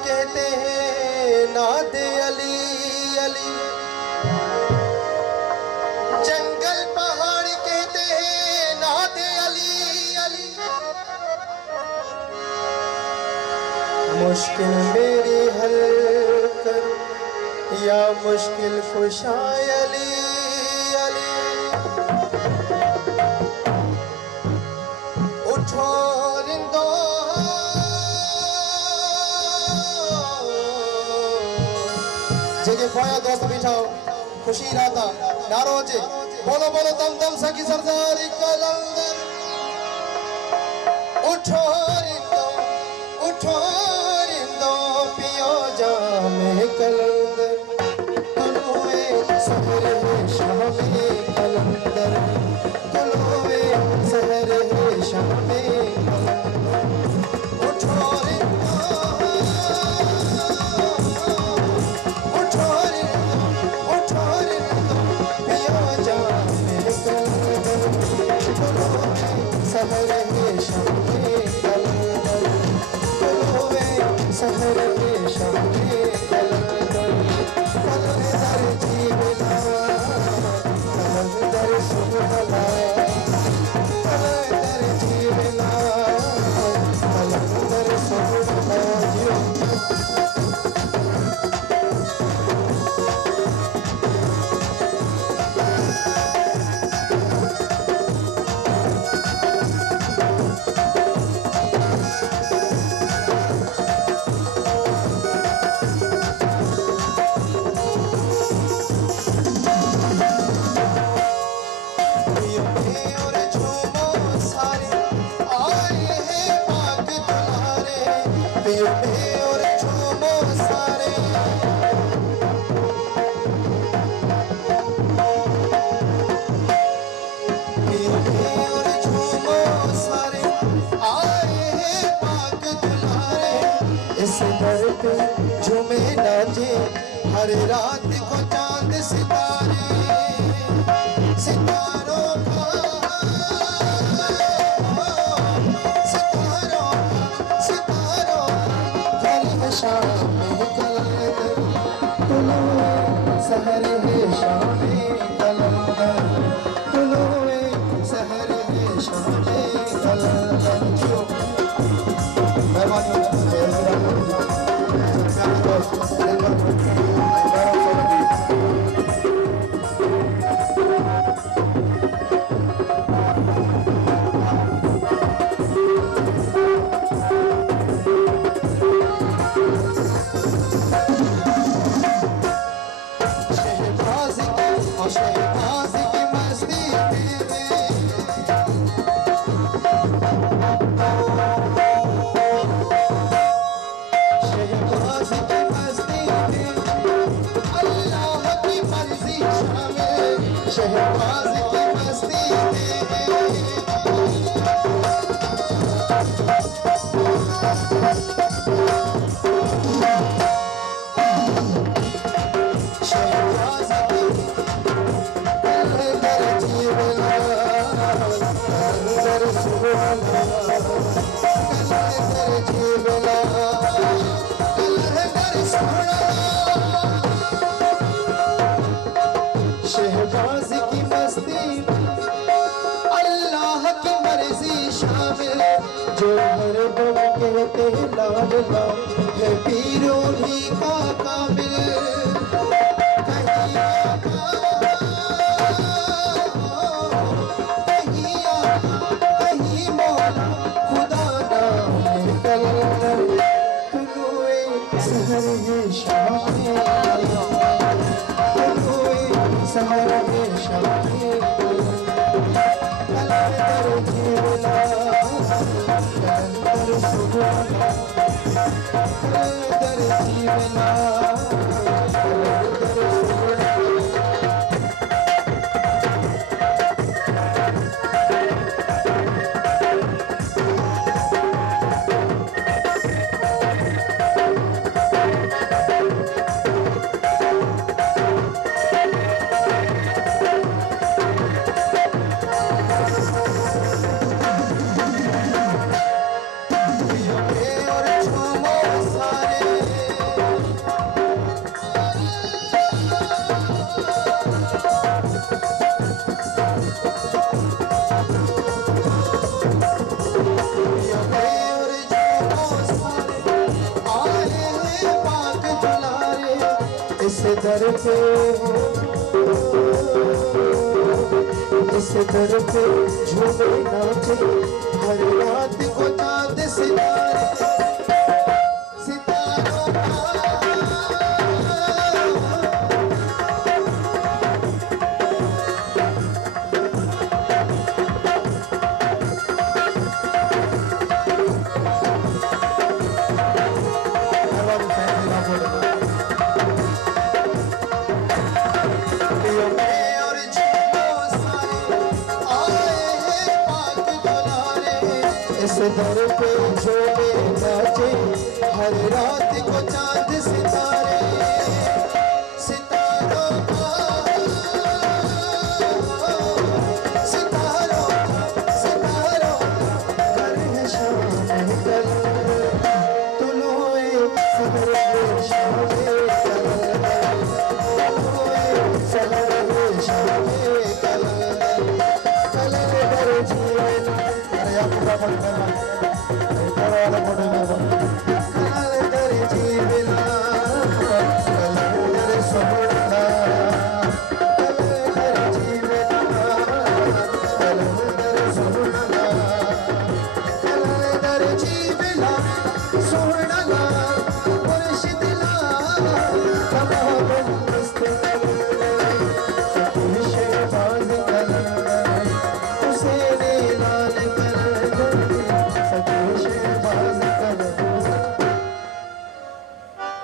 कहते हैं नादे अली अली, जंगल पहाड़ कहते हैं नादे अली अली। मुश्किल मेरी हल कर या मुश्किल कुशाय अली अली। उठो रिंदो जगह पाया दोस्त बिठाओ खुशी राता नारो जे बोलो बोलो दम दम सखी सरदार कलंदर। उठो रिंदो पियो जामे कलंदर, तुलोए सहर है शामे कलंदर, तुलोए सहर है शामे कलंदर। उठो सहर है शामे कलंदर, तुलोए सहर है शामे कलंदर। कलंदर जीवना कलंदर सुभला, कलंदर जीवना कलंदर सुभला। और झूमो सारे और झूमो सारे, आए हैं पाक दुलारे। इस दर पे झूमे नाचे हर रात को चांद सितारे, सितारों का शामे कलंदर, तुलोए सहर है शामे कलंदर, तुलोए सहर है शामे कलंदर। शहबाज की मस्ती शहबाज की मस्ती अल्लाह की मर्जी शामिल, शहबाज की मस्ती शहबाज की मस्ती अल्लाह की मर्जी शामिल। जो हर दम कहते लाल लाल है पीरों ही का काबिल। कहीं मौला खुदा नाम कलंदर, तुलोए सहर है शामे सहर है शामे कलंदर जीवना कलंदर सुभला, कलंदर जीवना कलंदर सुभला। और झूमो सारे इस दर पे इस दर पे झूमे नाचे हर रात को चांद सितारे सितारों इस दर पे झूमे नाचे हर रात को चांद सितारे सितारों सितारों सितारों कर है शाम कल तुलुए सदर शाम